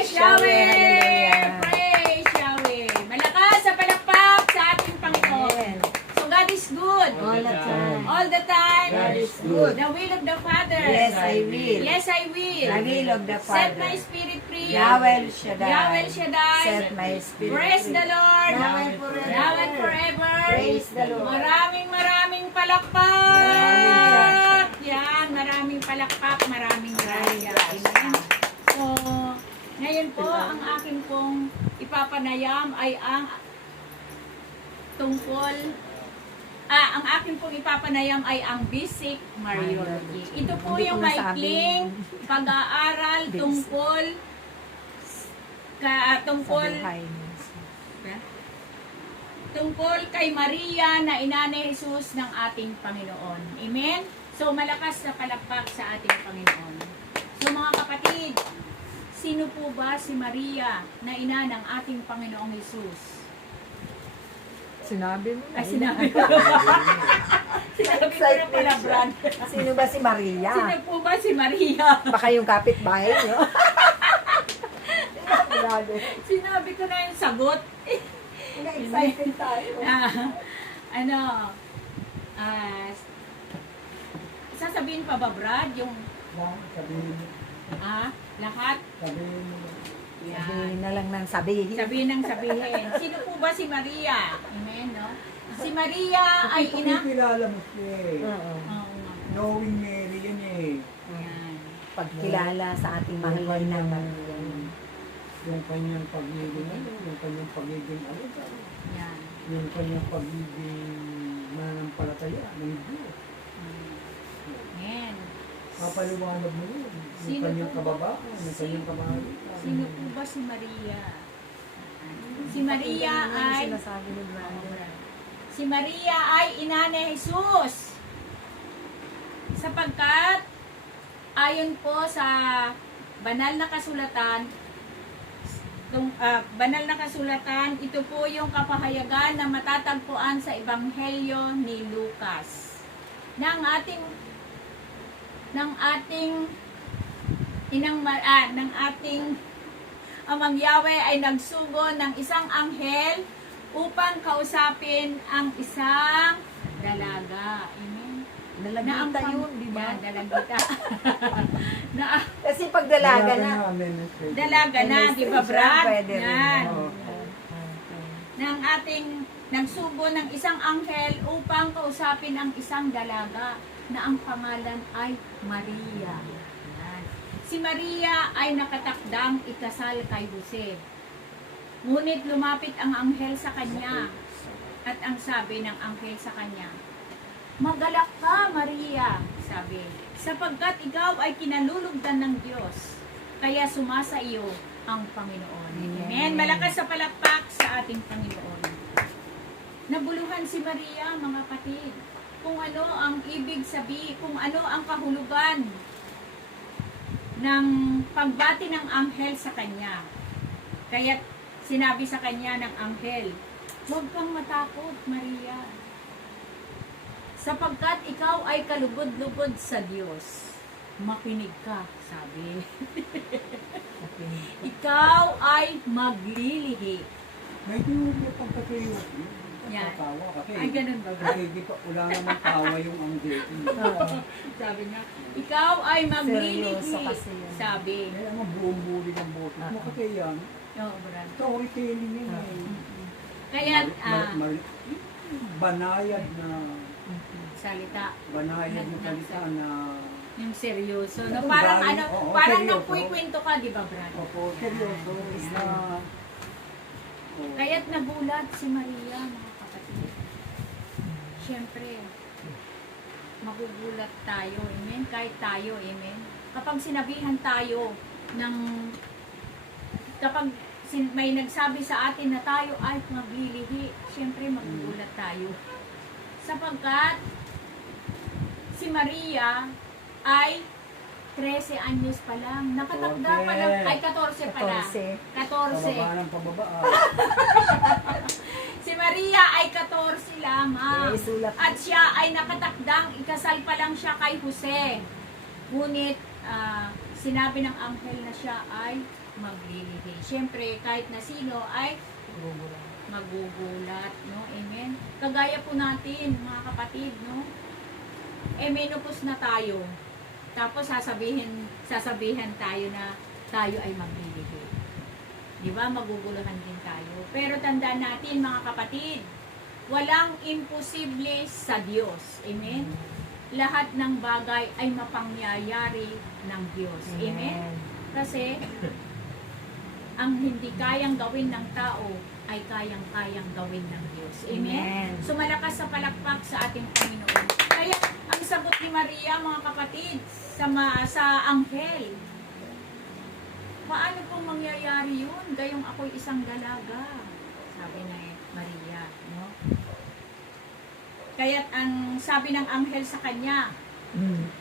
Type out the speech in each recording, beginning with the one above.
Praise Yahweh! Hallelujah. Praise Yahweh! Malakas sa palakpak sa ating Panginoon. Amen. So God is good. All the time. All the time. God is good. The will of the Father. Yes, I will. Yes, I will. The will of the Set my Father. spirit free. Yahweh Shaddai. Yahweh Shaddai. Set my spirit Praise free. the Lord. Yahweh forever. Yahweh forever. Praise the Lord. Maraming palakpak. Yan, maraming palakpak, maraming grasya. Amen. So, ngayon po, ang akin pong ipapanayam ay ang tungkol, ang akin pong ipapanayam ay ang basic Mariology. Ito po Hindi ko yung nasabi. maikling pag-aaral tungkol tungkol kay Maria na ina ni Jesus ng ating Panginoon. Amen? So, malakas na palakpak sa ating Panginoon. So, mga kapatid, sino po ba si Maria na ina ng ating Panginoong Jesus? Sinabi mo. Ay, sinabi ko. Sinabi ko na pala, Brad. Sino ba si Maria? Sino po ba si Maria? Baka yung kapitbahay nyo. Grabe. Sinabi ko na yung sagot. Na-excited tayo. Sasabihin pa ba, Brad, yung lahat? Yan. Sabihin na lang ng sabihin. Sabihin. Sino po ba si Maria? Amen, no? Si Maria ay ina. Kilala mo siya eh. Oo. Oo nga. Knowing Mary yan eh. Yan. Pagkilala sa ating mahal na Maria. Yung kanyang pagiging yung kanyang pagiging Yan. yung kanyang pagiging mananampalataya ng Diyos. Amen. Papaliwanag mo yun. Yung Sino kanyang po ba? kababaan, yung kanyang kamahalan. Sino po ba si Maria? Si Maria ay Sinasabi ni brother. Si Maria ay ina ni Jesus. Sapagkat ayon po sa banal na kasulatan, ito po yung kapahayagan na matatagpuan sa Ebanghelyo ni Lucas. Ng ating Amang Yahweh ay nagsugo ng isang anghel upang kausapin ang isang dalaga. Amen. Dalagita yun, di ba? Yan, dalagita. Kasi pag dalaga na. Dalaga na, di ba, Brad? Pwede rin. Yan. Oo. Ng ating nagsugo ng isang anghel upang kausapin ang isang dalaga na ang pangalan ay Maria. Yan. Si Maria ay nakatakdang ikasal kay Jose. Ngunit lumapit ang anghel sa kanya at ang sabi ng anghel sa kanya, "Magalak ka, Maria," sabi, "sapagkat ikaw ay kinalulugdan ng Diyos, kaya sumasa iyo ang Panginoon." Amen. Malakas sa palakpak sa ating Panginoon. Nabuluhan si Maria, mga kapatid, kung ano ang ibig sabihin, kung ano ang kahulugan ng pagbati ng anghel sa kanya. Kaya sinabi sa kanya ng anghel, "Huwag kang matakot, Maria, sapagkat ikaw ay kalugod-lugod sa Diyos. Makinig ka," sabi. "Ikaw ay maglilihi." Medyo yung pagkatuyo. Yan. Tawa kasi. Ay, ganun ba? Hindi pa, wala naman tawa yung anghel. Sabi niya, "Ikaw ay maglilihi," Seryoso kasi yun. sabi. Kaya nga buong buri ng boses mo kasi yan. Oo, Brad. Storytelling yun eh. Kaya, Banayad na salita. banayad na salita na Yung seryoso. No? Oo, Parang galing, ano, oo, parang seryoso. nagkukwento ka, di ba, Brad? opo, seryoso na Kaya't nagulat si Maria, mga kapatid. Siyempre, magugulat tayo, amen? Kahit tayo, amen? Kapag sinabihan tayo kapag may nagsabi sa atin na tayo ay maglilihi, siyempre magugulat tayo. Sapagkat si Maria ay 13 anyos pa lang. Nakatakda pa lang. Ay, 14 pa lang. 14. pababa. Si Maria ay 14 lamang. Isulat. At siya ay nakatakdang ikasal pa lang siya kay Jose. Ngunit sinabi ng anghel na siya ay maglilihi. Siyempre, kahit na sino ay Gugulan. magugulat, no? Amen. Kagaya po natin, mga kapatid, no? Menopause na tayo. Tapos sasabihan tayo na tayo ay maglilihi. Di ba? Maguguluhan din tayo. Pero tandaan natin, mga kapatid, walang imposible sa Diyos. Amen? Lahat ng bagay ay mapangyayari ng Diyos. Amen? Kasi, ang hindi kayang gawin ng tao ay kayang-kayang gawin ng Diyos. Amen? Amen. So, malakas sa palakpak sa ating Panginoon. Kaya, ang sagot ni Maria, mga kapatid, sa anghel, paano pong mangyayari yun? Gayong ako'y isang dalaga. Sabi ni Maria, no? Kaya't ang sabi ng anghel sa kanya,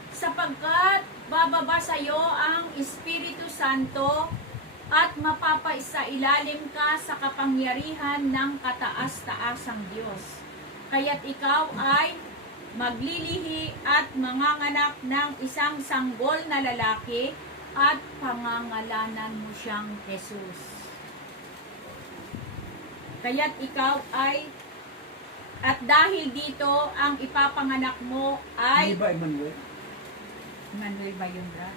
sapagkat bababa sa iyo ang Espiritu Santo at mapapaisailalim ka sa kapangyarihan ng kataas-taasang Diyos. Kaya't ikaw ay maglilihi at manganganak ng isang sanggol na lalaki at pangangalanan mo siyang Jesus. Kaya't ikaw ay, at dahil dito ang ipapanganak mo ay, Di ba, Emmanuel? Emmanuel ba yun, Brad?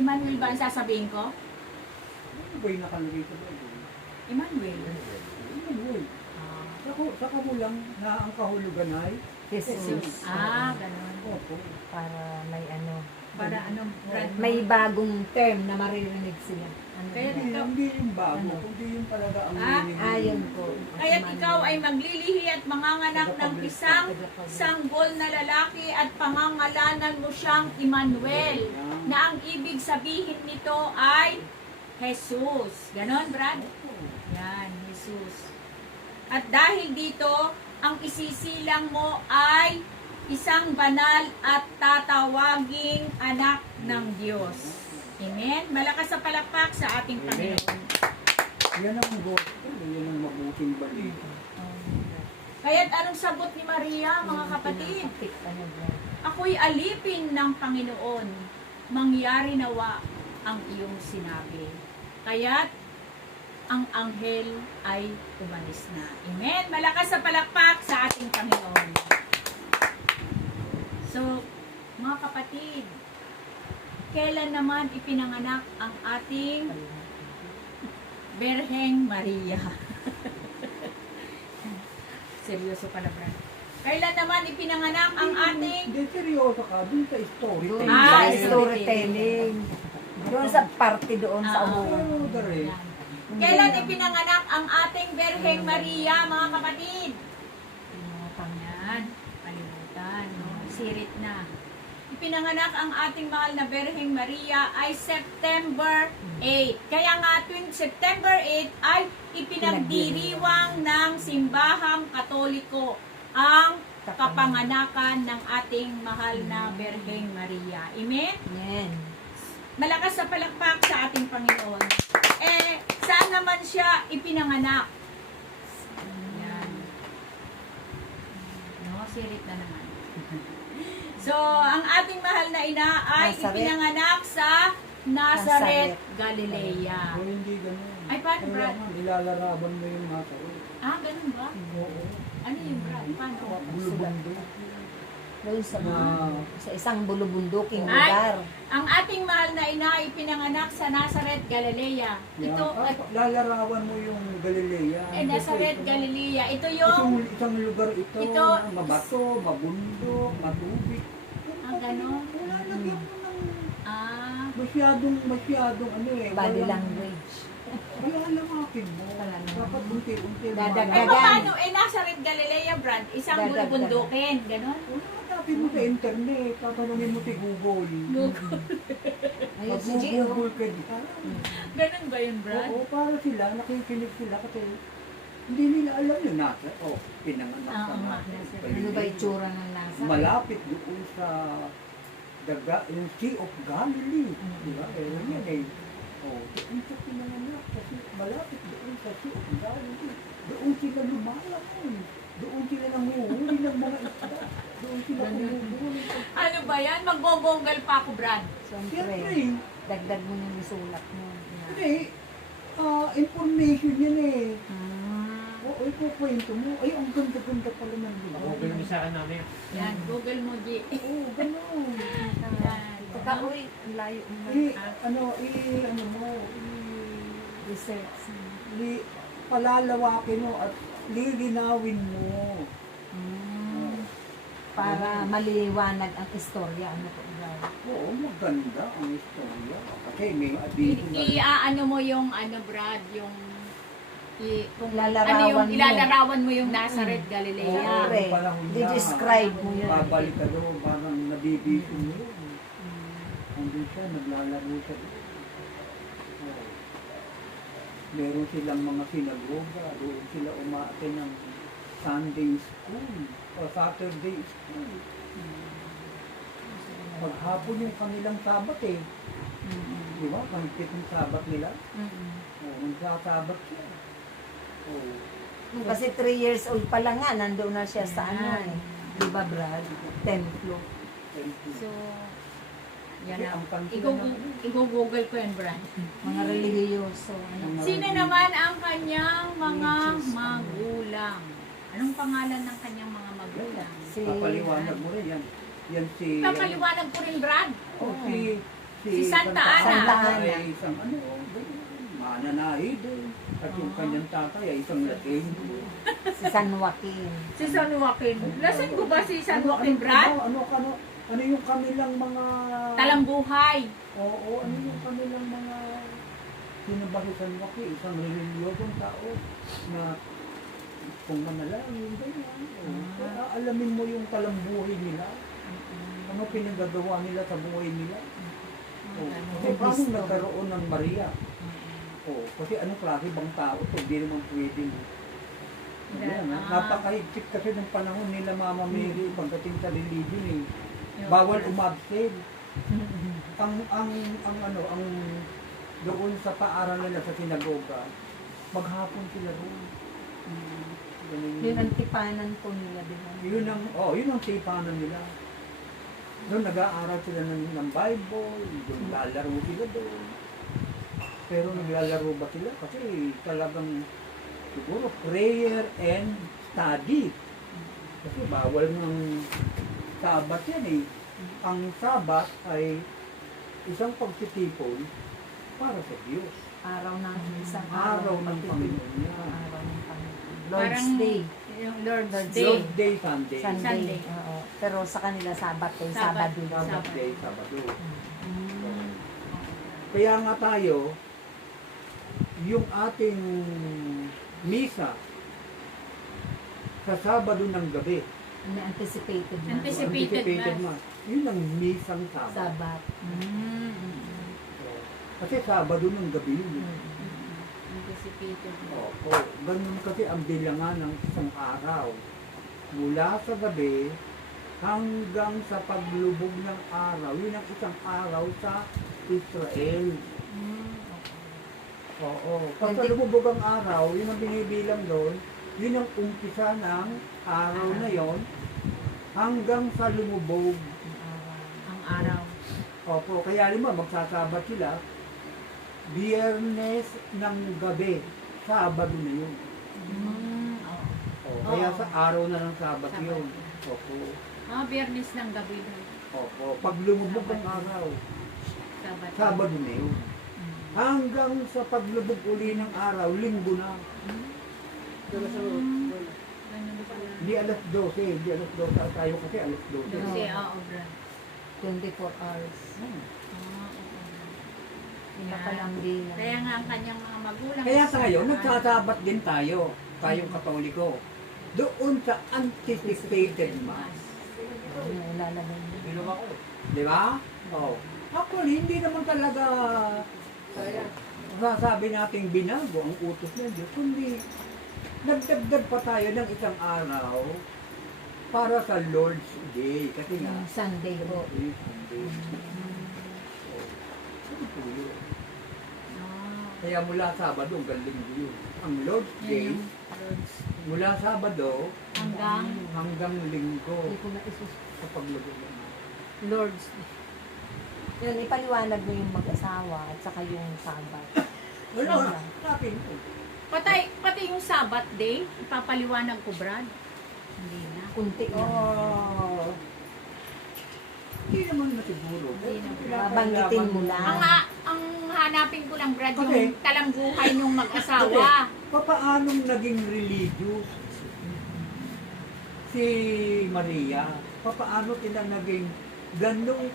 Emmanuel ba ang sasabihin ko? Ano ba yung nakalagay sa Bible? Emmanuel. Emmanuel. Saka mo lang na ang kahulugan ay Jesus. Ganun. Opo. Para may ano. Para ano, Brad? May bagong term na maririnig sila. Ano Kaya ba? Hindi yung bago, kundi yung talaga ang meaning. Ayun po. Kaya't ikaw ay maglilihi at manganganak ng isang sanggol na lalaki at pangangalanan mo siyang Emmanuel, na ang ibig sabihin nito ay Jesus. Ganon, Brad? Yan, Jesus. At dahil dito, ang isisilang mo ay isang banal at tatawaging anak ng Diyos. Amen? Malakas sa palakpak sa ating Panginoon. Yan ang gospel, yan ang mabuting balita. Kaya't anong sagot ni Maria, mga kapatid? Pinakatik pa niya, bro. Ako'y alipin ng Panginoon. Mangyari nawa ang iyong sinabi. Kaya't ang anghel ay umalis na. Amen? Malakas sa palakpak sa ating Panginoon. So, mga kapatid, kailan naman ipinanganak ang ating Berheng Maria? Seryoso pala, Brad. Kailan naman ipinanganak ang ating Hindi, seryoso ka, dun sa storytelling. Ah, Storytelling. Doon sa party doon sa Oo. ulo. Pero, dare, Kailan ipinanganak ang ating Berheng Maria, mga kapatid? Yan. Kalimutan. No? Sirit na. Ipinanganak ang ating mahal na Berheng Maria ay September 8. Kaya nga tuwing September 8 ay ipinagdiriwang ng simbahang Katoliko ang kapanganakan ng ating mahal na Berheng Maria. Amen? Yan. Malakas sa palakpak sa ating Panginoon. Saan naman siya ipinanganak? Yan. No, sirit na naman. So, ang ating mahal na ina ay Nazaret. ipinanganak sa Nazareth, Galilea. o hindi ganun. Ay, paano, Brad? Kailangan ilalaraban mo yung mga tao. Ganun ba? Oo. Ano yung Brad? Paano? Bulubundo. Doon sa Ah. sa isang bulubunduking Ay. lugar. Ang ating mahal na ina ay ipinanganak sa Nazareth, Galilea. Ito, Lalarawan mo yung Galilea. Nazareth, Galilea. Ito yung Isang lugar ito, Ito- na mabato, mabundok, matubig. ganon. Wala lagyan mo ng masyadong ano eh. Body walang- language. Wala lang akin mo. Wala lang. Dapat unti-unti. Dadagdagan. Paano? Nazareth, Galilea, Brad. Isang Dadagdagan. bulubundukin. Ganon. Hanapin mo sa internet. Tatanungin mo si Google. Ayun si Gio. Mag-Google ka di. Ganon ba yun, Brad? Oo, para sila, nakikinig sila kasi hindi nila alam yun nasa. Pinanganak Oo, ka nga, na. nasa- Ano ba itsura ng lasa? Malapit doon sa yung Sea of Galilee. Di ba? Yan eh. Doon sa pinanganak kasi malapit doon sa Sea of Galilee. Doon sila lumalakon. Doon sila nanguhuli ng mga isda. Doon sila kumuhuli. Ano ba yan? Magbobonggal pa ako, Brad. Siyempre, Siyempre, dagdag mo yung isulat mo. hindi. information yan eh. Ah. Oo, ikukwento mo. Ay, ang ganda-ganda pala ng lugar. Google mo sa namin. Yan, Google mo, G. Oo, gano'n. Yan. Saka, uy, ang layo mo. Ano mo, Research. palalawakin mo at lilinawin mo. Para maliwanag ang istorya. Ano po, Brad? Oo, maganda ang istorya. Kasi may adito na. I-ano mo yung, Brad, yung kung Lalarawan ano yung mo. ilalarawan mo yung Nazareth, Galilea. Siyempre, di-describe mo yun. Babalik ka doon, parang nabibisyon mo yun. Andun siya, naglalaro siya doon. Oo. Meron silang mga sinagoga, doon sila umate ng Sunday school o Saturday school. Paghapon yung kanilang sabat eh. Di ba? Kahit yung sabat nila. Oo, nagsasabat siya. Oo. Kasi 3 years old pa lang nga, nandoon na siya sa ano eh. Di ba, Brad? Templo. So, yan Kasi na. ang kanto na I-google ko yan, Brad. Mga religiyoso. Ano. Sino naman ang kanyang mga magulang? Anong pangalan ng kanyang mga magulang? Si, Papaliwanag mo rin yan. Yan si... Papaliwanag ko rin, Brad. Oh, si Si Santa Ana. Santa Ana. Ay isang mananahi din. At yung kanyang tatay ay isang Latin. si San Joaquin. Si San Joaquin. Lasan ko ba si San Joaquin, Brad? Ano yung kanilang mga... Talambuhay. Oo, ano yung kanilang mga... Sino ba si San Joaquin? Isang reliyosong tao na kung manalangin, ganyan. Kaya alamin mo yung talambuhay nila. Ano pinagagawa nila sa buhay nila. Kasi paano nagkaroon ng Maria? Kasi anong klase bang tao ito? Hindi naman pwedeng. Napakahigpit kasi ng panahon nila Mama Mary pagdating sa religion eh. Bawal umabsent. Ang doon sa paaralan nila sa sinagoga, maghapon sila doon. Yun ang tipanan po nila, di ba? Yun ang tipanan nila. Doon nag-aaral sila ng Bible, doon lalaro sila doon. Pero naglalaro ba sila? Kasi talagang siguro prayer and study. Kasi bawal ng Sabat yan eh. Ang Sabat ay isang pagtitipon para sa Diyos. Araw ng isang Araw ng Panginoon niya. Araw ng Panginoon. Lord's Parang Day. Yung Lord's Lord's Day. Lord Day, Sunday. Sunday. Sunday. Oo. Pero sa kanila Sabat eh. Sabat. Sabado. Sabbath Day, Sabado. Mm. Kaya nga tayo, yung ating misa sa Sabado ng gabi, May anticipated na. Anticipated Mass, yun ang misang Sabat. Sabat. Kasi Sabado ng gabi yun. Anticipated. Opo, ganun kasi ang bilangan ng isang araw. Mula sa gabi hanggang sa paglubog ng araw. Yun ang isang araw sa Israel. Oo. Pag lumubog ang araw, yun ang binibilang doon, yun ang umpisa ng araw na yon hanggang sa lumubog. Ang araw. Opo, kaya lima, magsasabat sila, Biyernes ng gabi, Sabado na yun. Kaya sa araw na ng Sabat yun. Opo. Biyernes ng gabi doon. Opo. Pag lumubog ang araw, Sabat. Sabado na yun. Hanggang sa paglubog uli ng araw, Linggo na. Ganun pala. Hindi alas 12, hindi alas 12 tayo kasi alas 12. Kasi, obra. 24 hours. Iba pa lang din. Kaya nga ang kanyang mga magulang. Kaya sa ngayon, nagsasabat din tayo, tayong Katoliko. Doon sa anticipated Mass. Ano ilalagay mo? Di ba? Oo. Actually, hindi naman talaga sasabi nating binago ang utos ng Diyos, kundi nagdagdag pa tayo ng isang araw para sa Lord's Day. Kasi nga, Yung Sunday po. Sunday. Ito yun. Kaya mula Sabado hanggang Linggo yun. Ang Lord's Day, mula Sabado hanggang Linggo Hindi ko na isus. sa paglubog ng araw. Lord's. Yun, ipaliwanag mo yung mag-asawa at saka yung Sabat. Wala, hanapin mo. Pati yung Sabbath day, ipapaliwanag ko, Brad. Hindi na. Kunti lang. Hindi naman na siguro. Hindi na, Babanggitin mo lang. Ang hanapin ko lang, Brad, Okay. yung talambuhay nung mag-asawa. Papaanong naging religious si Maria? Papaano sila naging ganong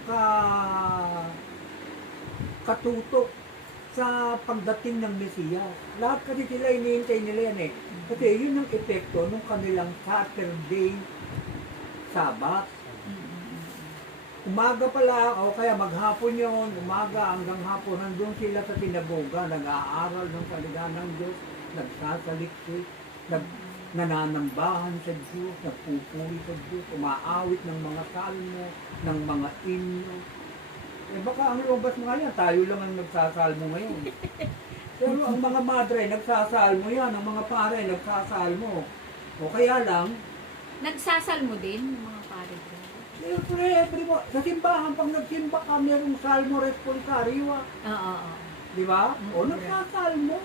katutok sa pagdating ng Mesiyas? Lahat kasi sila hinihintay nila yan eh. Kasi yun ang epekto ng kanilang Saturday Sabbath. Umaga pala, o kaya maghapon yon, umaga hanggang hapon, nandun sila sa sinagoga, nag-aaral ng salita ng Diyos, nagsasaliksik, nananambahan sa Diyos, nagpupuri sa Diyos, umaawit ng mga salmo, ng mga inyo. Eh baka ang lumabas mga yan, tayo lang ang nagsasalmo ngayon. Pero ang mga madre, nagsasalmo yan, ang mga pare, nagsasalmo. O kaya lang, Nagsasalmo din, yung mga pare ko. siyempre mo, sa simbahan, pag nagsimba ka, mayroong salmo responsario. Oo. Di ba? O, nagsasalmo.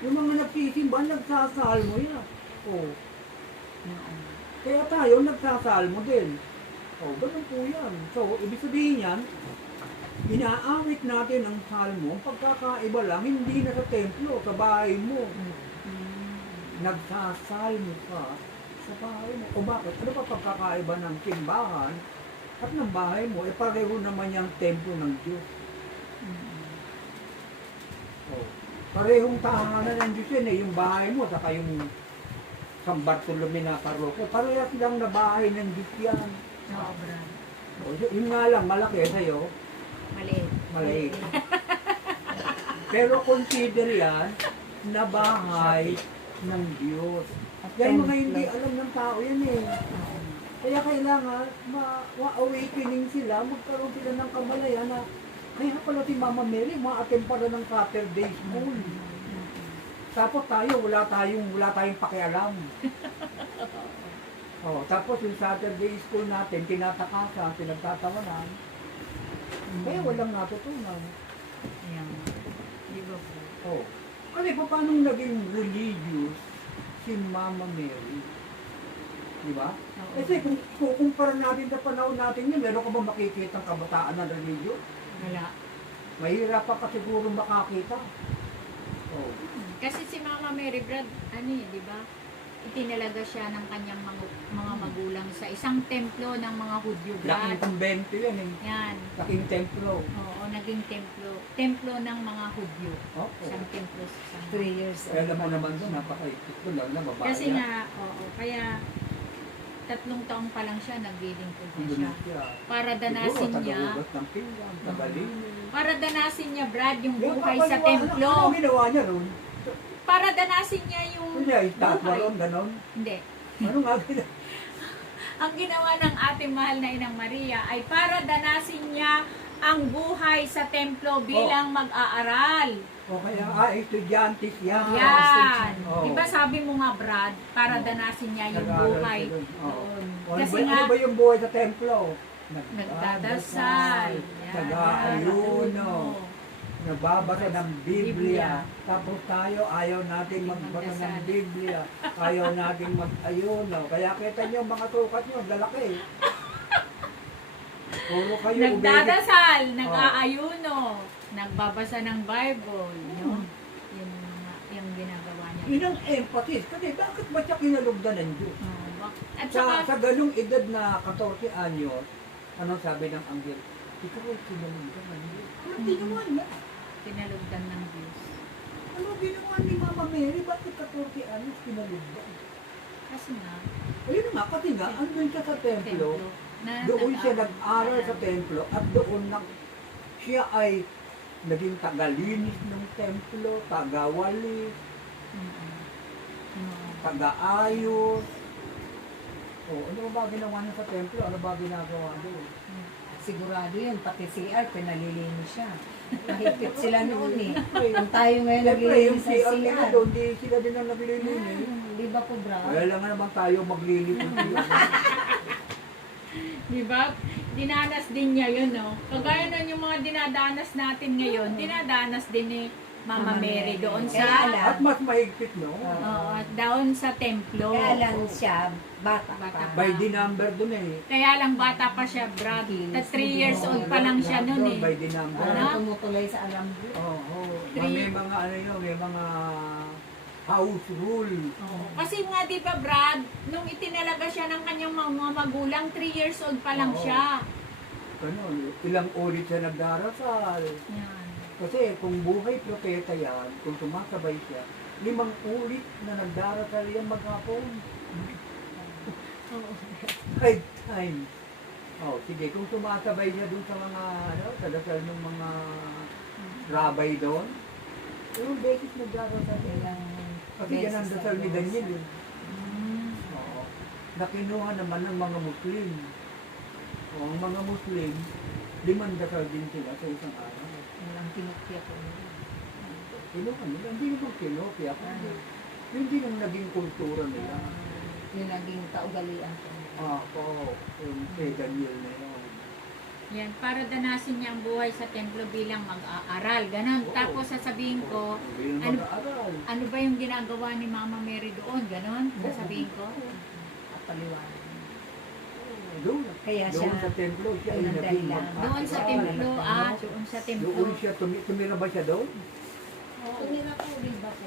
Yung mga nagsisimba, nagsasalmo yan. O, kaya tayo nagsasalmo din. O, ganun po yan. So, ibig sabihin yan, inaawit natin ang salmo, pagkakaiba lang, hindi na sa templo, sa bahay mo. Nagsasalmo ka sa bahay mo. O bakit? Ano pa pagkakaiba ng simbahan at ng bahay mo? Eh, pareho naman yung templo ng Diyos. Oh. Parehong tahanan ng Diyos yun eh, yung bahay mo, saka yung San Bartolome na paroko. Parehas lang na bahay ng Diyos yan. Oo, Brad. O, yun nga lang, malaki sa'yo, Maliit. maliit. Pero consider yan na bahay ng Diyos. Yan mga hindi alam ng tao yan eh. Kaya kailangan ma-awakening sila, magkaroon sila ng kamalayan na kaya pala si Mama Mary, ma-attend pala ng Saturday school. Tapos tayo, wala tayong pakialam. Oh, tapos yung Saturday school natin, tinatakasan, pinagtatawanan. Kaya walang natutunan. Ayan. Di ba po? Oh. Kasi paano naging religious si Mama Mary? Di ba? Oo. Kasi kung kukumpara natin sa panahon natin yun, meron ka ba makikita ang kabataan na religious? Wala. Mahirap pa siguro makakita. Oh. Kasi si Mama Mary, Brad, di ba? Itinalaga siya ng kanyang mga magulang sa isang templo ng mga Hudyo, Laking Brad. kumbento yan eh. Yan. Laking templo. Oo, naging templo. Templo ng mga Hudyo. Oh, Isang templo sa isang 3 years Kaya alam mo naman doon, napakaikot ko lang na babae. Kasi nga, kaya 3 taong pa lang siya, naglilingkod na siya. Para danasin niya, Tagaugat ng pinggan, tagalinis. para danasin niya, Brad, yung Yung buhay sa kapaliwanag, templo. Ano ginawa niya ron? Para danasin niya yung Ano niya, istatwa buhay. ron, ganon? Hindi. Ano nga ginawa? Ang ginawa ng ating mahal na Inang Maria ay para danasin niya ang buhay sa templo bilang mag-aaral. O kaya, estudyante siya. Yan. Oo. Diba sabi mo nga, Brad, para Oo. danasin niya yung Nag-aaral buhay siya dun. Oo. doon. O, Kasi ano nga, ba yung buhay sa templo? nagdadasal. Yan. Nag-aayuno. Nagbabasa ng Biblia. Biblia. Tapos tayo, ayaw natin magbasa ng Magdasal. Biblia. Ayaw natin mag-ayuno. Kaya kita niyo, mga sukat niyo, lalaki. Puro kayo Nagdadasal, nag-aayuno, nagbabasa ng Bible. No? Yung ginagawa niya. Yun ang emphasis. Kasi bakit ba siya kinalugdan ng Diyos? At Sa saka, ganung edad na 14 anyos, anong sabi ng anghel? Ikaw ay kinalugdan ng Diyos. Anong ginawa niya? pinalugdan ng Diyos. Ano ginawa ni Mama Mary? Bakit 14 anyos kinalugdan? Kasi nga, Ayun nga, kasi nga, andun siya sa templo, doon siya nag-aral sa templo, at doon siya ay naging tagalinis ng templo, tagawalis, taga-ayos. O, ano ba ginawa niya sa templo? Ano ba ginagawa doon? Sigurado yun, pati CR, pinalilinis siya. Mahigpit sila noon eh. Kung tayo ngayon Siyempre, yung naglilinis sa CR nila CR. doon, di sila din ang naglilinis. Di ba po, bro? Kaya lang naman tayo maglilinis. di ba? Dinanas din niya yun, no? Kagaya nun yung mga dinadanas natin ngayon, dinadanas din ni Mama Mary doon Kaya sa lang, At mas mahigpit, no? Oo, doon sa templo. kaya lang siya, bata Bata pa. By the number dun eh. Kaya lang bata pa siya, Brad. Na 3 years old pa lang siya noon eh. By the number. Ano? Parang tumutulay sa alam ko. Oo. Three. May mga ano yun, may mga house rule. Kasi nga di ba Brad, nung itinalaga siya ng kanyang mga magulang, 3 years old pa lang Oo. siya. Ganun, ilang ulit siya nagdarasal. Yan. Kasi kung buhay propeta yan, kung tumakabay siya, 5 ulit na nagdarasal yan maghapon. 5 times. Oh, sige, kung tumakabay siya dun sa mga, ano, sa dasal ng mga rabay doon, yung beses nagdarasal yan. Kasi yan ang dasal ni Daniel. Eh. Mm. Oo. Nakinuha naman ng mga Muslim. O, ang mga Muslim, 5 dasal din sila sa isang araw. Walang tinukya ko. Kinuha nila, hindi naman kinopya. Yun din ang naging kultura nila. Yung naging kaugalian ko. Oo, yung kay Daniel na yun. Yan, para danasin niya ang buhay sa templo bilang mag-aaral. Ganon. Oo. Tapos sasabihin ko, Hindi na ano- mag-aaral. ano ba yung ginagawa ni Mama Mary doon? Ganon. Sasabihin ko. Kapaliwan. Doon. Kaya Doon siya, sa templo siya yun ay ang naging dahilan. Doon sa templo, doon sa templo. Doon siya, tumira ba siya doon? Tumira po, di ba po?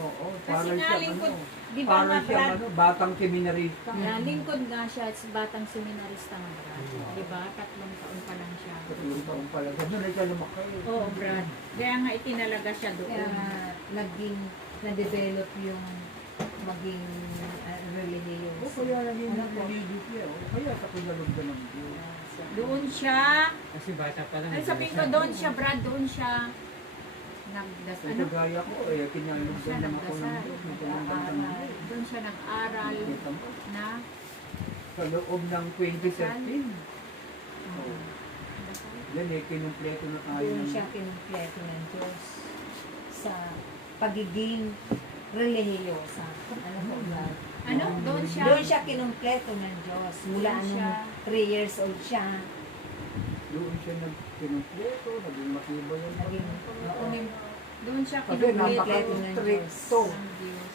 Oo, Kasi parang nga, siya, lingkod, ano, di ba parang nga siya, Brad? ano, batang seminarista. Lingkod nga siya, at batang seminarista nga Brad. Di ba? 3 taon pa lang siya. Tatlong taon pa lang. Doon na siya lumaki. Oo, Brad. Kaya nga itinalaga siya Kaya doon. naging, na-develop yung maging O religious. kaya naging Ano po? religious siya. O kaya sa kinalog ka ng Diyos. Doon siya. Kasi bata pa lang. Ay, sabihin ko, doon siya, Brad. Doon siya. Sa Ano? gaya ko, kinalog Siya din naman ako ng nagdasal. Diyos. Nagdasal ng Diyos. Doon siya nag-aral Kita mo? na. Sa loob ng 2013. Oh. Yan kinumpleto na tayo Doon ng siya kinumpleto ng Diyos sa pagiging relihiyosa. Ano po ba? Ano? Doon siya. Doon siya kinumpleto ng Diyos. Mula Doon siya. nung 3 years old siya. doon siya kinumpleto, naging matibay ang Naging, oo. Doon siya Kasi kinumpleto napaka-stricto. ng Diyos.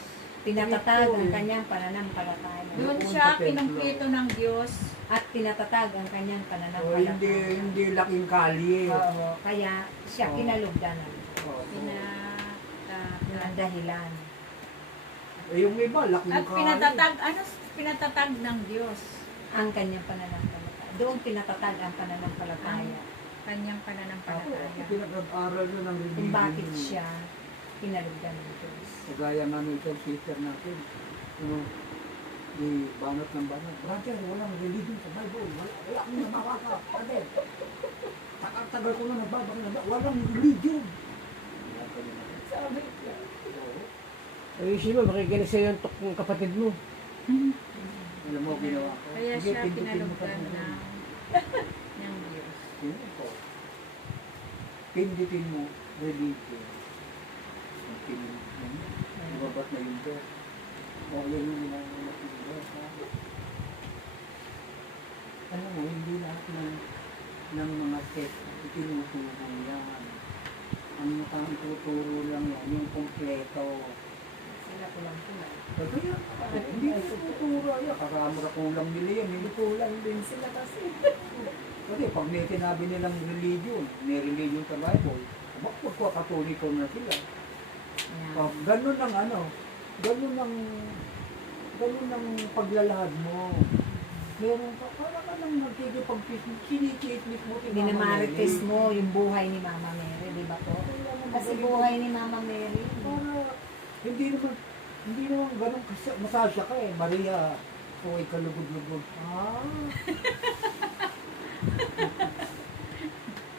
Pinatatag ang kanyang pananampalataya. Doon Doon siya sa templo. kinumpleto ng Diyos. At pinatatag ang kanyang O, pananampalataya. hindi laking kalye. Oo. Kaya siya Oo. kinalugdan ng Oo. yun ang dahilan. Eh, yung iba, laking At kalye. pinatatag ng Diyos. Ang kanyang pananampalataya. Doon pinatatag ang pananampalataya. Kanyang Ako, pananampalataya. pinag-aral yun ng religion. Kung bakit siya kinalugdan ng Diyos. Kagaya nga ng isang sister natin. Ano, di banat ng banat. Brother, walang religion sa Bible. Wala akong nababaka. Brother, tagal ko na nagbabaka. Walang religion. Sabi niya. Oo. Ayusin mo, makikinig sa'yo yung ng kapatid mo. Alam mo, ginawa ko. Kaya Sige, siya pindutin mo sa pinalugdan Google. ng Diyos. Yun po. Pindutin mo, religion. Ibabat na yung Diyos. O, yan yung ginagawa ng Diyos. Alam mo, hindi lahat ng mga text itinuturo yan. Ang tuturo lang yan, yung kompleto. Sila kulang kulang. Kaya, hindi na tuturo yan. Kakamura kulang nila yan, hindi kulang din sila kasi. Kasi pag may sinabi nilang religion, may religion sa Bible, magpapakatoliko na sila. Oh, ganun ang ano, ganun ang paglalahad mo. Meron ka, para ka nang nagkikipag-kismis, sinikismis mo si Mama Minamarites Mary. mo yung buhay ni Mama Mary, di ba po? Kasi buhay ni Mama Mary. Para, hindi naman ganun masasya ka eh. Maria, o ikalugod-lugod.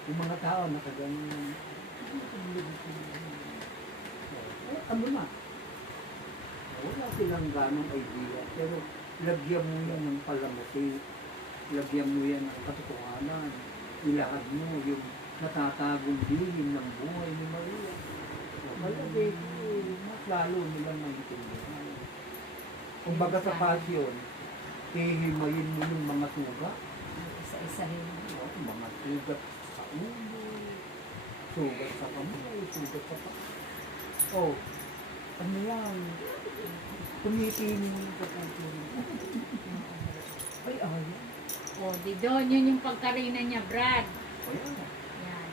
Yung mga tao nakaganyan. Ano na? Wala silang ganong idea. Pero lagyan mo yan ng palamuti. Lagyan mo yan ng katotohanan. Ilahad mo yung natatagong lihim ng buhay ni Maria. Kaya mas lalo nilang maintindihan. Kung baga sa pasyon, hihimayin mo yung mga sugat. Isa-isa rin. Mga sugat sa ulo, sugat sa kamay, sugat sa pa. Oh, ano yan? Kumitin sa kamay. Ay, ayaw. O, di doon, yun yung pagkarina niya, Brad. Ayan. Yan.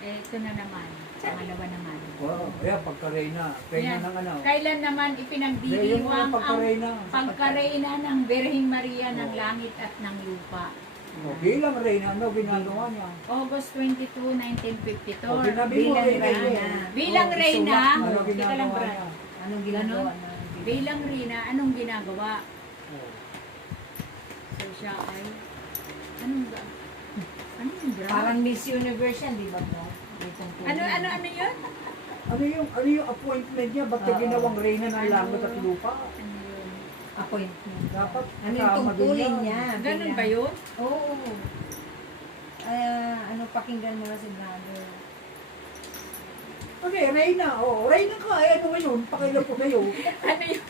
Eh, ito na naman. Pangalawa naman. Wow, ayan, pagka-Reyna. Reyna Yan. ng ano? Kailan naman Yung ipinagdiriwang mga ang pagka-Reyna. pagkareyna ng Birheng Maria ng Oo. langit at ng lupa? Oh, bilang Reyna, ano ginagawa niya? August 22, 1952. Oh, sinabi mo, Bilang Reyna. Reyna. Bilang Oh, Reyna, Ano teka lang, ginagawa Brad. niya? Anong ginagawa Ganon? na? Bilang Reyna, anong ginagawa? Oh. So siya ay, anong ba? Anong Brad? Parang Miss Universe yan, di ba po? May tungkulin. Ano yun? Ano yung appointment niya? Ba't niya Oo. ginawang Reyna ng Ano? langit at lupa? Ano yun? Appointment. Dapat Ano yung kasama din tungkulin yan. niya? Ganun bilang- ba yun? Oo. Ano, pakinggan mo na si brother. Okay, Reyna. Oh, Reyna ka. Eh, ano ngayon? Pakialam ko sa'yo. Ano yun?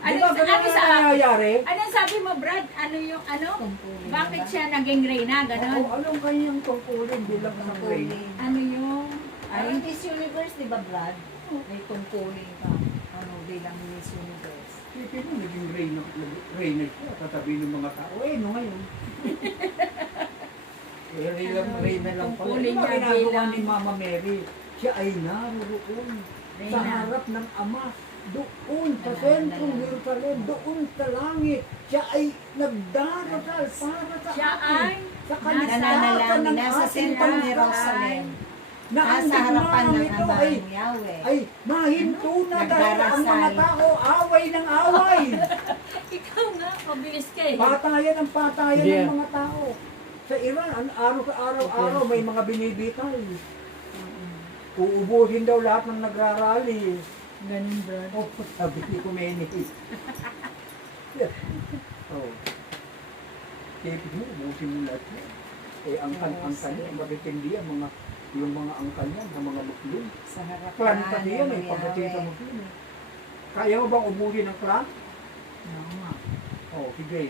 Di ba ganun ano na sa, nangyayari? anong sabi mo, Brad? Ano yung, ano? Tungkulin. Bakit diba? siya naging Reyna? Oo, Ganon? anong kanyang tungkulin bilang ng Reyna? Tungkulin. Ano yung, Ay, Miss Universe, di ba, Brad? May tungkulin ka. Ano, bilang Miss Universe. Sipin mo, naging Reyna siya. Tatabi ng mga tao. Eh, ano ngayon? Reyna lang pala. Tungkulin Diba niya ginagawa bilang- ni Mama Mary? Siya ay naroon sa Reyna? harap ng Ama. Doon sa Nananalangin. sentrong Jerusalem, doon sa langit, siya ay nagdarasal para sa Siya atin. ay Sa kaligtasan Nananalangin, ng nasa ating sentrong pagkain. Jerusalem. Na ang Nasa harapan digmaan ng ito Amang Yahweh. ay mahinto na dahil ang mga Nagdarasal. tao away ng away. Ikaw nga, pabilis ka eh. Patayan ang patayan Yeah. ng mga tao. Sa Iran, araw-araw may mga binibitay. Uubuhin daw lahat ng nagrarally. Ganun, Brad. Oh, sabi ni Kumeni. Oh. Sipin mo, ubusin mo lahat yan. Eh, ang kanya, matitindi ang yung mga angkan yan, ang mga Muslim. Sa harapan Klan pati yan eh, ng pagdating sa Yahweh. Muslim eh. Kaya mo bang ubusin ng klan? Oo nga. Oh, sige.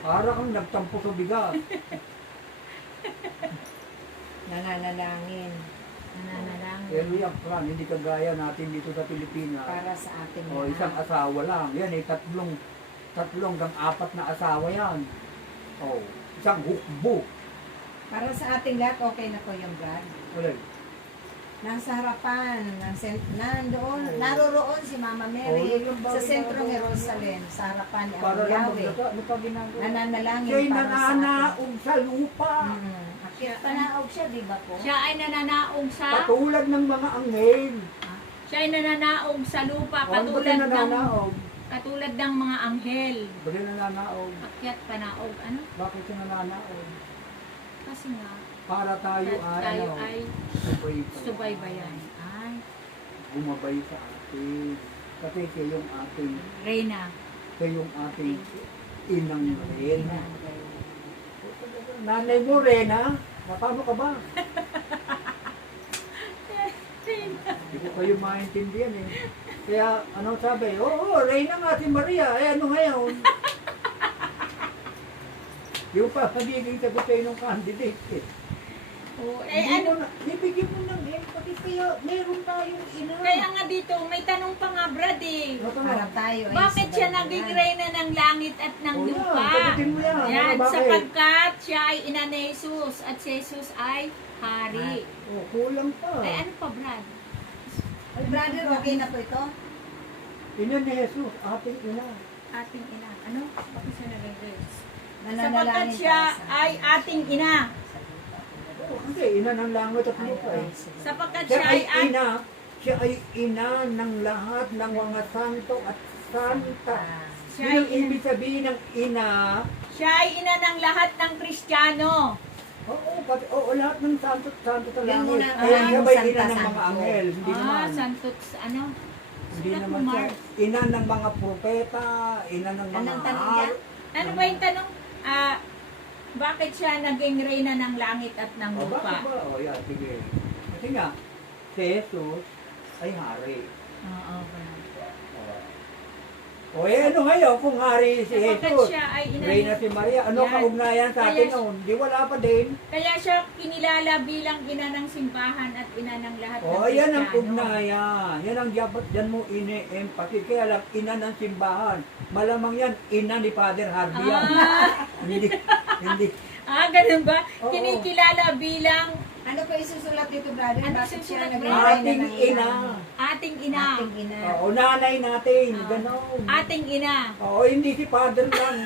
Para kang nagtampo sa bigas. Nananalangin Nananalangin. Pero yung klan, hindi kagaya natin dito sa Pilipinas. para sa ating O, isang lahat. asawa lang. Yan eh, tatlong hanggang apat na asawa yan. O, isang hukbo. Para sa ating lahat, okay na po yung Brad. Wala. Nasa harapan, nandoon, Oo. naroroon si Mama Oo, Mary yun yung sa bagay sentrong na- Jerusalem, sa harapan ni Para Amang lang Yahweh. maglasa, ano pa ginagawa? Nananalangin Siya'y para sa atin. nananaog sa lupa. Akyat panaog siya, di ba po? Siya ay nananaog sa, Patulad ng mga anghel. siya ay nananaog sa lupa, O, ano ba katulad ng, nananaog? katulad ng mga anghel. Bakit nananaog? Akyat, panaog, ano? Bakit siya nananaog? Kasi nga, Para tayo tayo ano, ay subaybayan. subaybayan. Ay, Gumabay sa atin. Kasi siya yung ating, Reyna. siya yung ating inang Reyna. Nanay mo, Reyna? Paano ka ba? Hindi ko kayo maintindihan eh. Kaya, ano sabi? Oo, Reyna nga si Maria. Eh, ano ngayon? Yung pa magiging sagot kayo ng candidate eh. Oh, eh, Hindi ano? mo na, bibigyan mo ng empathy kaya meron tayong ina. Kaya nga dito, may tanong pa nga, Brad eh. Ano to? Para tayo ay Bakit siya subaybayan. naging reyna ng langit at ng O yan, lupa? sagutin mo yan. Yan, Ano, bakit? sapagkat siya ay ina ni Jesus at si Jesus ay hari. Oh, kulang pa. Ay, ano pa, Brad? Ay, brother, okay na po ito? Ina ni Jesus, ating ina. Ating ina. Ano? Bakit siya naging reyna? Sapagkat Nananalangin siya para sa ay atin. ating ina. Oh, hindi, ina ng langit at lupa eh. Sapagkat Siya siya ay ay ina. Siya ay ina ng lahat ng mga santo at santa. Siya Yun ang ay ina. ibig sabihin ng ina. Siya ay ina ng lahat ng Kristiyano. Oo, pati, lahat ng santo at santo sa Yan langit. muna ang Ay, siya ba ina Santa ng mga Santo. anghel? Hindi naman. Santot, ano? Hindi Sulat mo, naman siya. Mark. Ina ng mga propeta, ina ng mga Anong tanong niya? Ano ba yung tanong? Bakit siya naging reyna ng langit at ng O, lupa? bakit ba? O, yan, sige. Kasi nga, si Jesus ay hari. Oo, Brad. O, O ano ngayon kung hari si Sapagkat Jesus, siya ay Reyna si Maria, ano Yan. kaugnayan sa atin Kaya- noon? Di wala pa din. Kaya siya kinilala bilang ina ng simbahan at ina ng lahat ng O yan ang Kristiyano. ugnayan. Yan ang dapat dyan mo ini-empathy. Kaya lang, ina ng simbahan. Malamang yan, ina ni Father Harvey yan. Hindi. Ganun ba? Oo. Kinikilala bilang Ano pa isusulat dito, brother? Ano Bakit siya isusulat, naging brother? reyna Ating ng ina. ating ina. Ating ina. O nanay natin. Ah. Ganon. Ating ina. Oo, hindi si Father lang.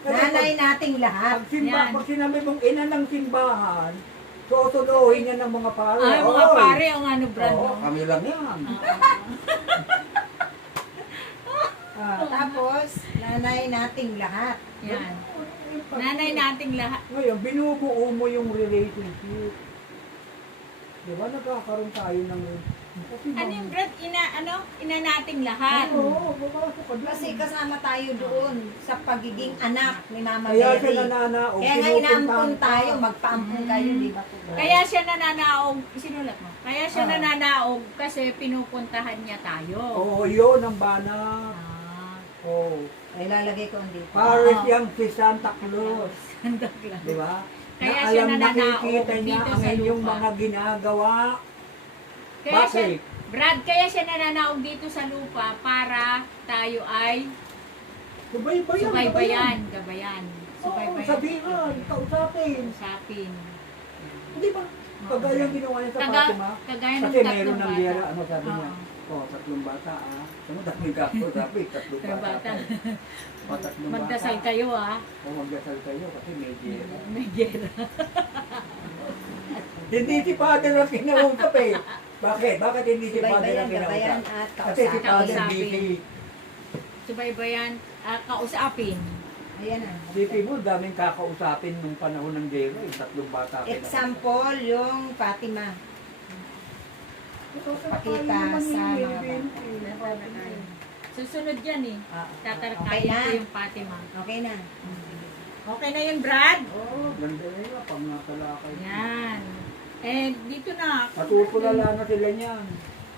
Kasi Nanay nating lahat. Pag, simba, Yan. pag sinabi mong ina ng simbahan, susulohin niya ng mga pare. Ay, mga Oy. pare, ang ano, Brad, Oo, no? kami lang yan. Tapos, nanay nating lahat. Yan. Nanay nating lahat. Ngayon, binubuo mo yung relationship. Di ba nagkakaroon tayo ng... Ano yung Brad? Ina nating lahat. Oo, babasok ka doon. Kasi kasama tayo doon sa pagiging anak ni Mama Kaya siya Mary. nananaog. Kaya nga pinupuntahan inaampun ka. tayo, magpaampun kayo, di ba? Kaya siya nananaog, sinulat mo. Kaya siya Ah. nananaog kasi pinupuntahan niya tayo. Oo, yun ang banat. Ah, Oo. Ay, lalagay ko dito. Paris Oo. yang si Santa Claus. Santa Claus. Di ba? Kaya na siya alam nananaog nakikita niya dito ang sa inyong lupa. mga ginagawa. Kaya siya, Bakit? Brad, kaya siya nananaog dito sa lupa para tayo ay Subaybayan. subaybayan, gabayan. Oo, Subaybayan. sabihan, kausapin. Usapin. Hindi ba? Kagaya yung ginawa niya sa Fatima. Kagaya ng Kasi meron tatlong ng bata. gera, ano sabi niya? Oo. Tatlong bata ah. Ano daming kapo, sabi, tatlong Tatlong bata. bata. Tatlong Magdasal bata. kayo O magdasal kayo kasi may gera. May gera. Hindi si Father ang kinausap eh. Bakit? Bakit hindi si Father Subaybayan, ang gabayan, kinausap? at Kasi si kausapin. Father Kausapin. busy. Subaybayan, kausapin. Ayan na. Busy mo, daming kakausapin nung panahon ng gera eh. Tatlong bata. Example, yung Fatima. Pakita sa mga bata. Susunod yan eh. Okay Tatarkayin na. ko yung Fatima. Okay na. Okay na yun, Brad? Oo, ganda na yun. Pag natalakay. Yan. Eh, dito na. Matutulala na sila niyan.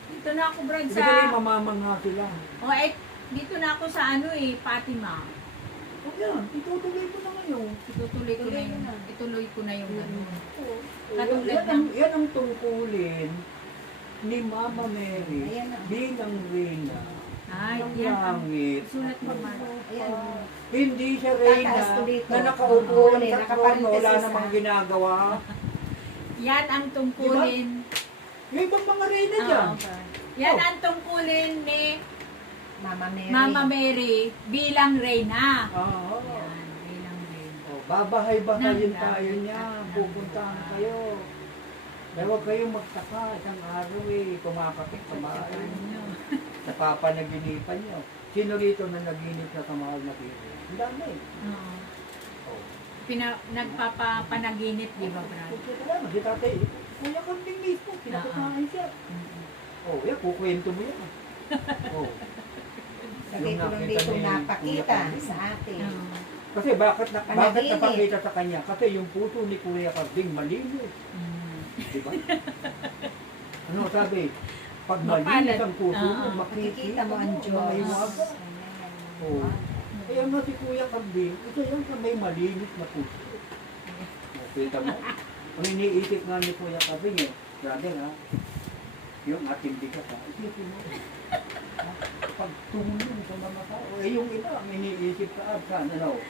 Dito na ako, Brad, Hindi sa... kaya mamamangha sila. Dito na ako sa ano eh, Fatima. O yan, itutuloy ko na ngayon. Itutuloy ko na yung... Ituloy ko na yung ano. Katulad Yan ng- ang, yan ang tungkulin ni Mama Mary Ayan na. bilang reyna Ay, ng yan ang... langit. Sulat mo, man. Ayan. Hindi siya reyna Tataas ko dito. na nakaupo Oo, lang sa trono, wala nakaparenthesis, namang ah. ginagawa. Yan ang tungkulin. Yung ibang mga reyna Ah, dyan. okay. Yan ang tungkulin ni Mama Mary. Mama Mary bilang reyna. Oo. Yan, bilang reyna. Oh, babahay-bahayin Nang- tayo niya. Pupuntahan kayo. Kaya huwag kayong magtaka. Isang araw eh, kumakapit sa bahay. Napapanaginipan niyo. Sino rito na naginip sa kamahal na Pilipinas? Ang dami. Oo. Oh. Nagpapanaginip, di ba, Brad? Salamat, si tatay. Kuya Kambing mismo, pinapakain siya. Oh, yan, kukwento mo yan. Oh. Sabi ko lang dito napakita sa atin. Oo. Kasi bakit Panaginip. napakita sa kanya? Kasi yung puso ni Kuya Kambing malinis. Mm. Di ba? Ano sabi? Pag Mapalad. malinis ang puso mo, Oo. makikita Makikita mo ang mga Diyos. iwaga. Oh. Kaya nga si Kuya Kambing, ito yung sa may malinis na puso. Oh, kita mo? Ang iniisip nga ni Kuya Kambing eh, brother ha, yung ating bigat ha, isipin mo. Pagtulong sa mga tao, eh yung iba, ang iniisip ka, saan ano?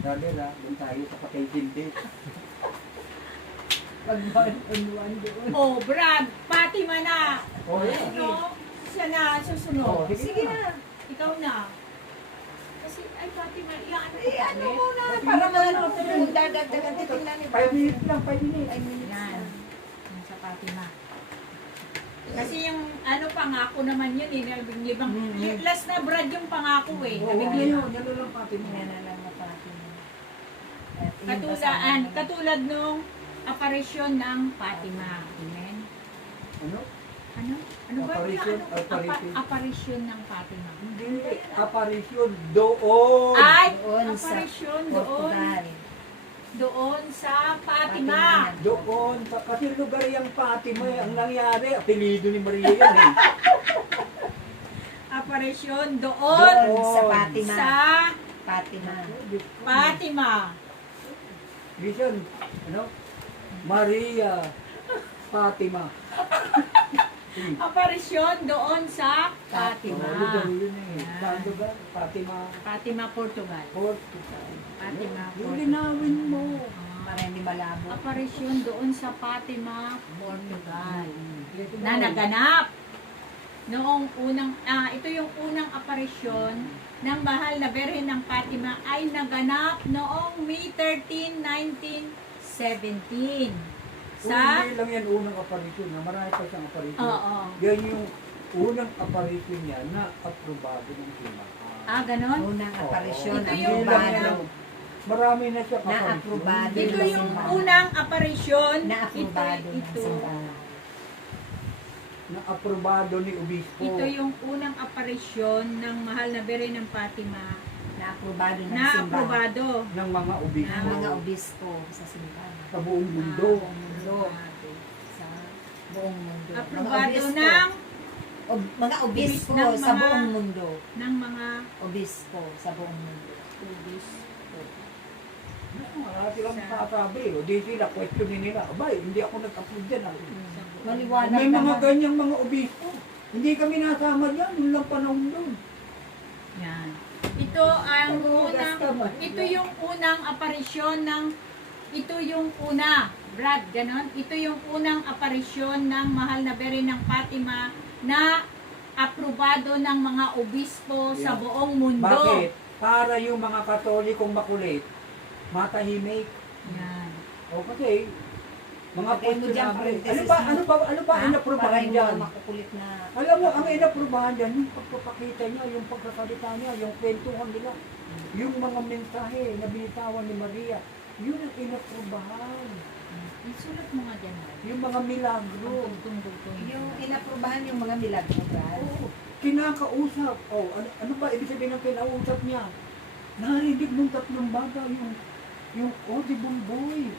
Brother ha, doon tayo sa pakaitindi. Pagbanuan doon. Oh, Brad, Fatima na. Oh, yan. Ano? Siya na, susunod. Oh, Sige na. Ikaw na. Kasi, ay, Fatima, ilaan ko Eh, ano ulit. muna, para maano, kung dadagdagan titingnan ni 5 minutes lang, 5 minutes. Ay, minutes Yan. na. Yung sa Fatima. Kasi yung ano pangako naman yun eh, nabinglibang. Yung last na Brad yung pangako eh, Oo, nabinglibang. yan lang pati mo. Yan na lang na Fatima. At yun pa sa Katulad nung aparisyon ng Fatima. Amen. Ano? Ano? Ano ba? Apparition, Ano? apparition. Aparisyon ng Fatima. Hindi, aparisyon doon. Ay! Doon sa Aparisyon doon. Portugal. Doon sa Fatima. Doon, kasi lugar yung Fatima, ang nangyari, apelido ni Maria yan eh. aparisyon doon Doon sa Fatima. sa Fatima. Fatima. Vision, ano? Maria Fatima. Aparisyon doon sa Fatima. Oh, lugar yun eh. Yan. Saan lugar? Fatima. Fatima, Portugal. Portugal. Fatima, Yung Portugal. linawin mo. Para hindi malabo. Aparisyon doon sa Fatima, Portugal. Ito Na naganap noong ito yung unang aparisyon ng mahal na Birhen ng Fatima ay naganap noong May 13, 1917 sa Hindi lang yan unang aparisyon na marami pa siyang aparisyon. Oo. Yan yung unang aparisyon niya na aprobado ng simbahan. ganon. Unang aparisyon Ito ng yung Rubado. Marami na siya Na aprobado. Ito ng yung simbahan. unang aparisyon. Na aprobado ng ito, simbahan. na aprobado ni Obispo. ito yung unang aparisyon ng mahal na Birhen ng Fatima Na aprobado ng na simbahan. aprobado ng mga obispo Ng mga obispo sa simbahan. sa buong mundo. Sa buong mundo. Aprobado Mga obispo. ng Mga obispo ng sa mga- buong mundo. mga Obispo sa buong mundo. obispo. Marami silang masasabi. O di sila, questionin nila. Abay, hindi ako nag-approve dyan. Maliwanag May mga naman. ganyang mga obispo. Hindi kami nasama dyan. Yun lang panahon doon. Yan. Ito ang Pag-uugas unang, ka ba? ito yung unang aparisyon ng, ito yung una, Brad, ganon? Ito yung unang aparisyon ng mahal na Birhen ng Fatima na aprobado ng mga obispo sa Yeah. buong mundo. Bakit? Para yung mga Katolikong makulit, matahimik. Yan. O kasi, mga Lagay mo dyan, questionable. parenthesis Ano ba Ha? inaprobahan Para hindi dyan? ka makukulit na. Alam mo, ang inaprobahan dyan, yung pagpapakita niya, yung pagkasalita niya, yung kwentuhan nila, yung mga mensahe na binitawan ni Maria, yun ang inaprobahan. Isulat mo nga dyan, Brad. Yung mga milagro. Tugtong-tugtong. Yung inaprobahan yung mga milagro, Brad. Oo, kinakausap. Oh, ano ba ibig sabihin ng kinausap niya? Narinig ng tatlong bata yung audible voice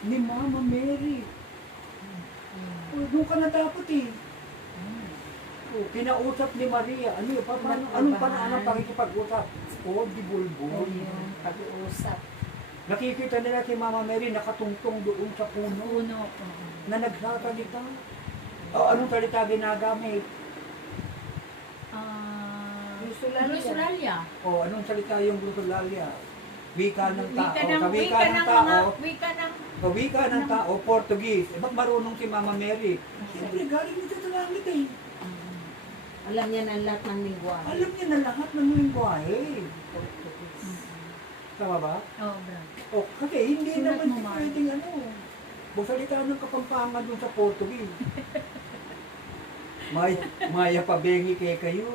ni Mama Mary. Oh, doon ka na dapat eh. Oh, kinausap ni Maria. Ano yun? Anong paraan ng pakikipag-usap? Audible O voice. yung pag-uusap. Nakikita nila si Mama Mary nakatungtong doon sa puno Uno. oo. na nagsasalita. O anong salita ginagamit? Glosolalia. O anong salita yung glosolalia? Wika ng tao. Wika ng, Sa wika ng tao, mga, wika ng, sa wika ng tao, Portuguese. Eh, ba't marunong si Mama Mary? Siyempre, galing nito sa langit eh. Alam niya na lahat ng lingwa. Alam niya na lahat ng lingwahe. Tama ba? oh, Brad. O, kasi hindi Sulat naman mo, siya Mark. pwedeng ano. Magsalita ng Kapampangan dun sa Portuguese. Maya pabengi kay kayo.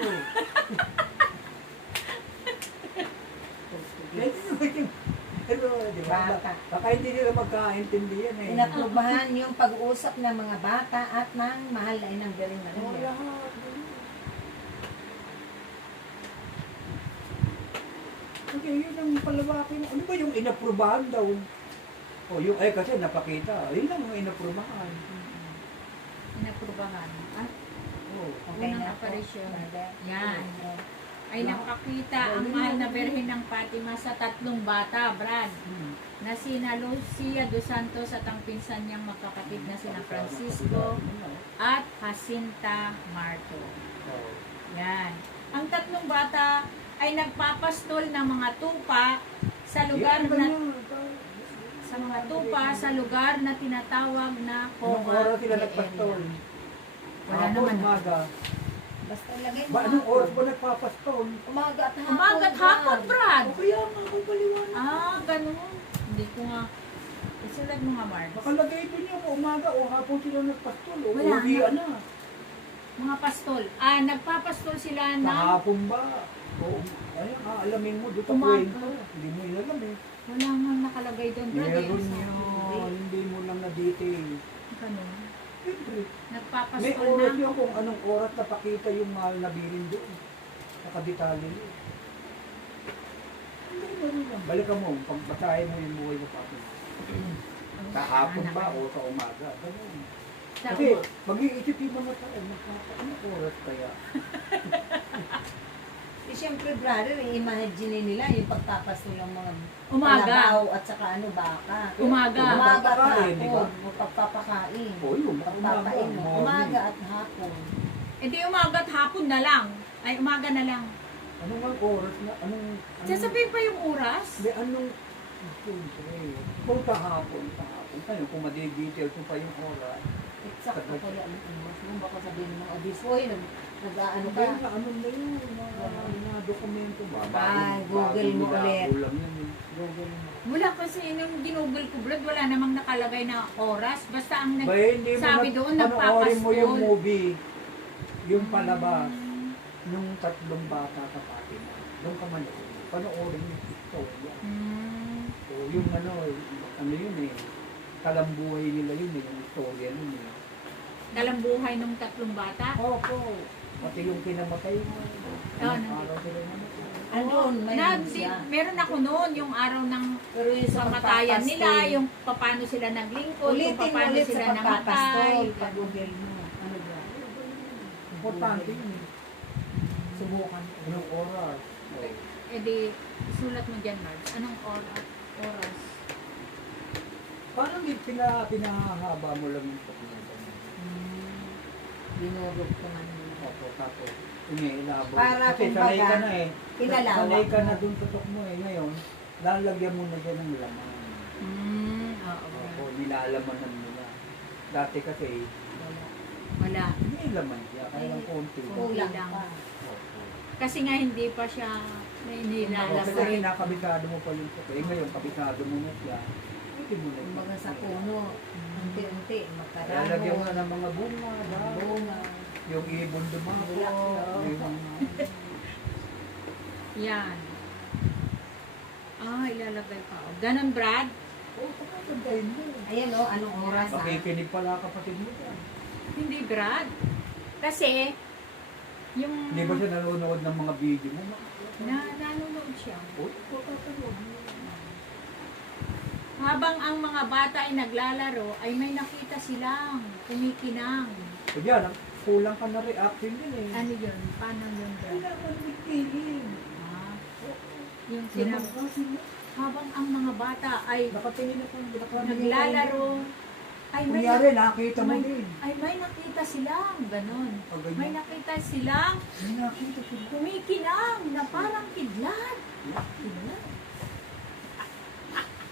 Pwede naman yung, ano, di ba? Bata. Baka hindi nila magkaintindihan eh. Inaprobahan yung pag-uusap ng mga bata at ng mahal na inang Birhen Oo, Maria. lahat. Kasi yun ang palawakin. Ano ba yung inaprubahan daw? O yung, kasi napakita. Yun lang yung inaprubahan. Inaprubahan. Ah, Oh. Okay Unang na po, apparition. Brother. Yan. Ay napakita ang mahal na Birhen ng Fatima sa tatlong bata, Brad, Hmm. na sina Lucia dos Santos at ang pinsan niyang magkapatid na sina Francisco at Jacinta Marto. Oh. Yan. Ang tatlong bata ay nagpapastol ng mga tupa sa lugar Yan, na ganyan. sa mga tupa sa lugar na tinatawag na Anong Cova oras sila de nagpastol? Elena. Wala Hapon, naman. umaga. Basta lagay mo. Ba, anong oras ba nagpapastol? Umaga at hapon. Umaga at hapon, Brad. O kaya nga, kung paliwanag. Ganun. Hindi ko nga. Isulat mo nga, Mark. Nakalagay ito niya kung umaga o hapon sila nagpastol. O Wala uwian na. Mga pastol. Nagpapastol sila Sa ng... hapon ba? O, ayun, alamin mo doon sa Umaga. kwento. Hindi mo inalam eh. Wala nga nakalagay doon, Brad. Meron Sa- yun. Hindi mo lang na-detail. Ganun. Siyempre. May Nagpapastol oras na. yun kung anong oras napakita yung mahal na birin doon. Nakadetalye yun. Hindi mo rin lang. Balikan mo, pagbasahin mo yung buhay mo papin. Sa hapon ba o sa umaga? Ganun. Sa Kasi mag-iisip yung mga tao, anong oras kaya? Siyempre, brother, i-imagine nila yung pagpapasto ng mga Umaga. kalabaw at saka baka. Umaga. Umaga at Pagpapakain, di ba? hapon. Pagpapakain. O yun, Pagpapain mo. morning. Umaga at hapon. E di umaga at hapon na lang. Ay, umaga na lang. Anong mga oras na, anong... Sasabihin pa yung oras? Hindi, anong... Siyempre, kung kahapon. Tayo, kung madidetail ko pa yung oras. Exact na pala ang oras. Nung baka sabihin ng mga obispo, nag-ano Kaya ka? nga, ano na yun, mga dokumento ba? Ay, Google mo ulit. Lang yun. Google mo. Wala kasi nung ginugol ko, Brad, wala namang nakalagay na oras. Basta ang nag... Bay, hindi mo Sabi doon, panoorin mo yung nagpapaskol. movie. Yung palabas. Nung tatlong bata kapatid na. Doon ka man panoorin yung istorya. Hmm. So, yung ano yun eh. Kalambuhay nila yun eh. Yung istorya nun eh. Dalang nung tatlong bata. Opo. Pati yung kinamatay mo. Anong araw sila namatay. Andun, may Meron ako noon, yung araw ng Pero yung sa kamatayan nila, pagpapasto, yung paano sila naglingkod, yung ulitin mo paano ulit sila sa pagpapasto. namatay. Pag-google mo. Ano ba? Importante yun eh. Subukan. Yung oras. E di, sulat mo dyan, Marge. Anong oras? Paano pinahaba mo lang yung dokumento mo? Dinurog ko man nila. Opo, tapos iniilabot. Para Kasi sanay kumbaga, ka na eh. ilalawak Sanay ka mo. na dun tutok mo eh. Ngayon, lalagyan mo na dyan ng laman. Oo. Opo, nilalamanan mo na. Dati kasi, Wala. may laman siya. Kaya lang konti. Kulang lang. pa. Opo. Kasi nga hindi pa siya may Kasi nilalagay. kinakabisado mo pa yung tutok. Eh ngayon, kabisado mo na siya. Hindi mo na yun. Kumbaga sa puno, unti-unti, Lalagyan mo magkaramo, ng mga bunga, dahon, bunga. yung ibon dumako, Bulaklak. yung mga... Yan. Ilalagay pa. Ganon, Brad? Oh, pagkakandahin mo. Ayan o, anong oras ha? Makikinig pala kapatid mo dyan. Hindi, Brad. Kasi, yung... Hindi ba siya nanonood ng mga video mo? Nanonood siya. Oh, pagkakanood mo. Habang ang mga bata ay naglalaro, ay may nakita silang kumikinang. So yan, kulang ka na reaction din eh. Ano yun? Paano yun, Brad? Kailangan bigtilin. Yung Yung sinabi, mga kasi habang ang mga bata ay nakatingin ako, naglalaro, ay may, Kunyari, nakita mo may, din. ay may nakita silang, ganon. Pag ganyan. May nakita silang May nakita sila. kumikinang na parang kidlat.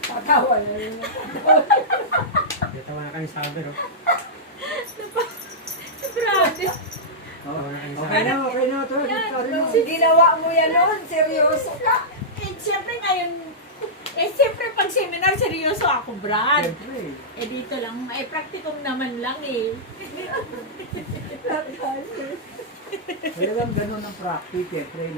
Tatawa na yun. Tawa na kami sa camera. Grabe. Oh, Yan. okay na, ito. Sorry mo. Ginawa mo yan noon, seryoso ka. Siyempre ngayon, siyempre pag seminar, seryoso ako, Brad. Siyempre. Dito lang, practicum naman lang eh. Kaya lang ganun ang practice, siyempre.